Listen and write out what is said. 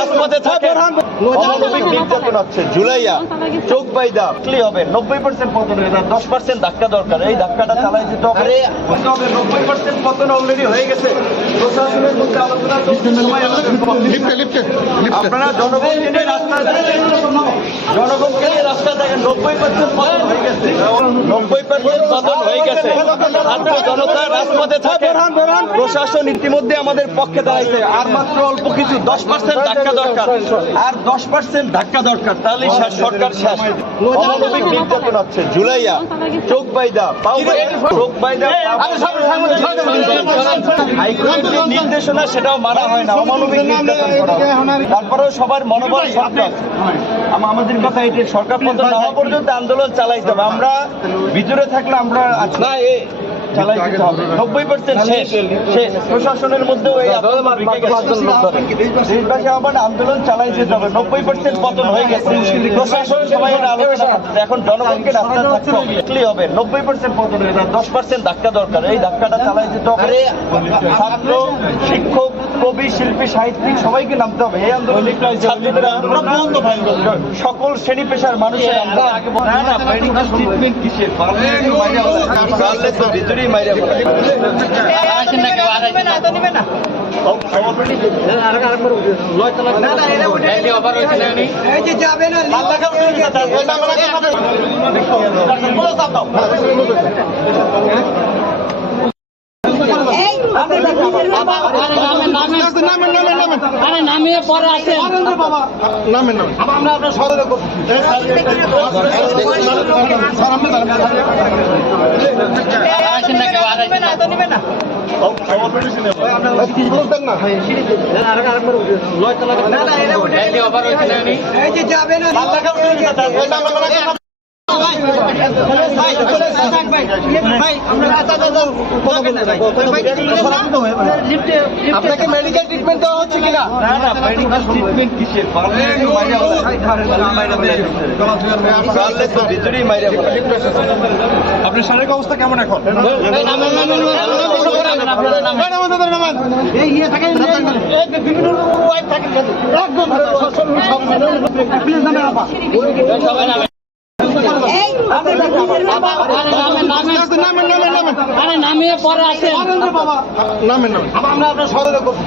রাজপথে থাকে অমানবিক নির্যাতন হচ্ছে জুলাইয়া চোখ বাইদা ক্লি হবে। নব্বই পার্সেন্ট পতন হয়ে যায় দশ পার্সেন্ট ধাক্কা দরকার। এই ধাক্কাটা চালাই যেতে হবে নব্বই পার্সেন্ট পতন অলরেডি হয়ে গেছে। প্রশাসনের মধ্যে আলোচনা আপনারা জনগণকে নিয়ে থাকেন জনগণকে নিয়ে রাস্তায় থাকেন নব্বই পার্সেন্ট পতন হয়ে গেছে। নব্বই পার্সেন্ট হয়ে গেছে ছাত্র জনতা রাজপথে থাকে প্রশাসন ইতিমধ্যে আমাদের পক্ষে দাঁড়াইছে আর মাত্র অল্প কিছু দশ পার্সেন্ট ধাক্কা দরকার আর দশ পার্সেন্ট ধাক্কা দরকার তাহলে সরকার শেষ অমানবিক নির্যাতন হচ্ছে জুলাইয়া চোখ বাইদা পাও বাইদা চোখ বাইদা হাইকোর্টের যে নির্দেশনা সেটাও মানা হয় না অমানবিক নির্যাতন করা। তারপরেও সবার মনোবল। আম- আমাদের কথা এটি সরকার পতন না হওয়া পর্যন্ত আন্দোলন চালাইতে হবে। আমরা ভিতরে থাকলে আমরা না এ চালাই দিতে হবে। নব্বই পার্সেন্ট শেষ। শেষ। প্রশাসনের মধ্যেও এই আন্দোলন বিকে গেছে। দেশবাসী আবার আন্দোলন চালাই যেতে হবে। নব্বই পার্সেন্ট পতন হয়ে গেছে। প্রশাসন সবাই আলোচনা এখন জনগণকে রাস্তায় থাকতে হবে। হবে। নব্বই পার্সেন্ট পতন হয়ে দশ পার্সেন্ট ধাক্কা দরকার। এই ধাক্কাটা চালাই যেতে হবে। ছাত্র শিক্ষক কবি শিল্পী সাহিত্যিক সবাইকে নামতে হবে। এই আন্দোলন আন্দোলন। না, সকল শ্রেণি পেশার মানুষের আন্দোলন না না মেডিকেল ট্রিটমেন্ট কিসের পারলে তো মাইরা বলে পারলে তো ভিতরেই মাইরা বলে নামেন নামেন নামেন আরে নামিয়ে পরে আসেন নামেন আমরা আপনার সদরে করছি স্যার আপনি আসেন না কেউ আসেন না। কি না আপনাকে মেডিকেল ট্রিটমেন্ট দেওয়া হচ্ছে কিনা? আপনার শারীরিক অবস্থা কেমন এখন? নামিয়ে পরে আসেন। নামেন নামেন আমরা আপনার করছি